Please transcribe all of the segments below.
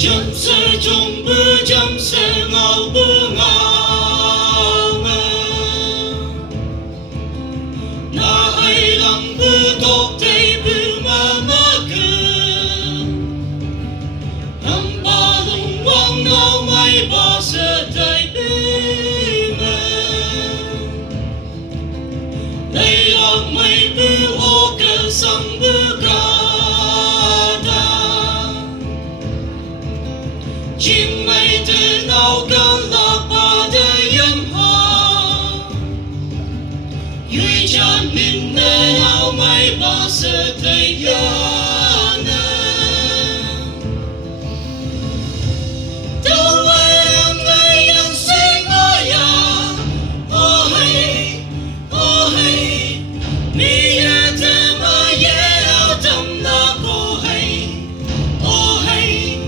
Chấm sơ trong bữa chấm sơ ngào bữa ngào na hay lòng bữa tốt thấy bữa mà cơ thầm ba lùng quăng ngao mai ba sơ thấy bữa đây là mây bữa ô cơ sang bữa chim mây từ nào gần lạc ba đời âm hoa duy chan mình nơi nào mây ba sơ thấy gió đâu em người anh sinh ngôi nhà ô hay mi ya ta ma ya ao tâm na cô hay ô hay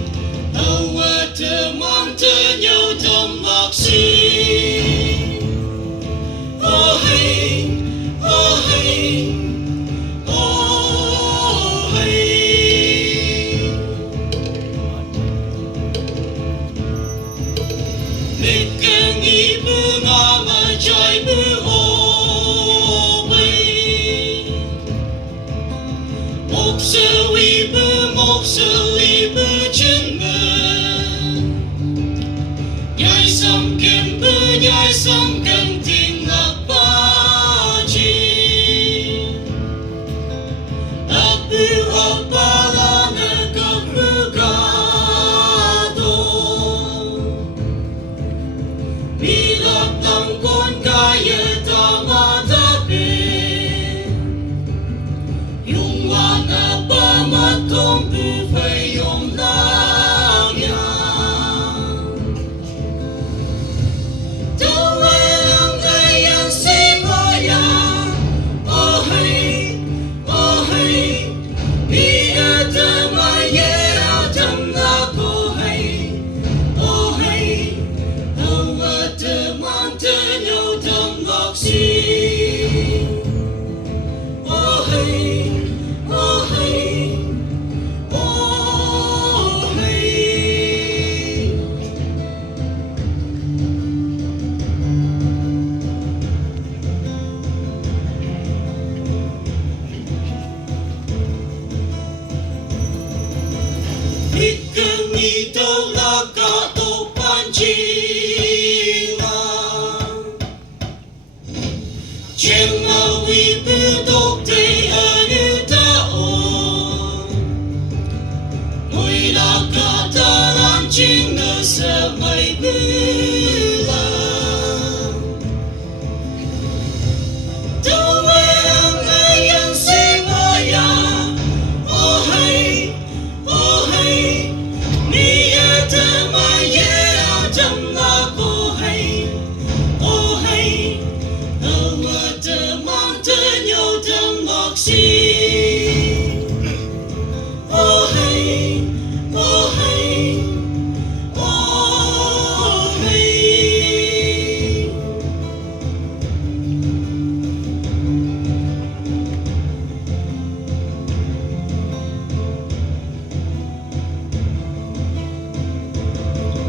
Tơ mong tơ nhau trong lạc xin ô hay ô hay ô hay nịch cơ nghi bư ngà mà trái bư ô bay một sơ uy bư chân Sam kem bư nhai sam cần tin lạc ba chi áp bư học ba la nơ các bư ca đô mi lạc tâm con ca yơ ta ma ta bê yung hoa nơ ba ma tông bư phải yung la nhà Ito la kato panchila Cheng ma vi bu dok te anu tao Ngồi la kata lam ching na sa mai bu la Đâu em ngày anh sinh ngôi nhà Ô hay mi ya ta ma ya ao tâm na cô hay ô hay đâu mà tơ mong tơ nhau tâm lạc xin ô hay ô hay ô hay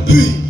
Hey!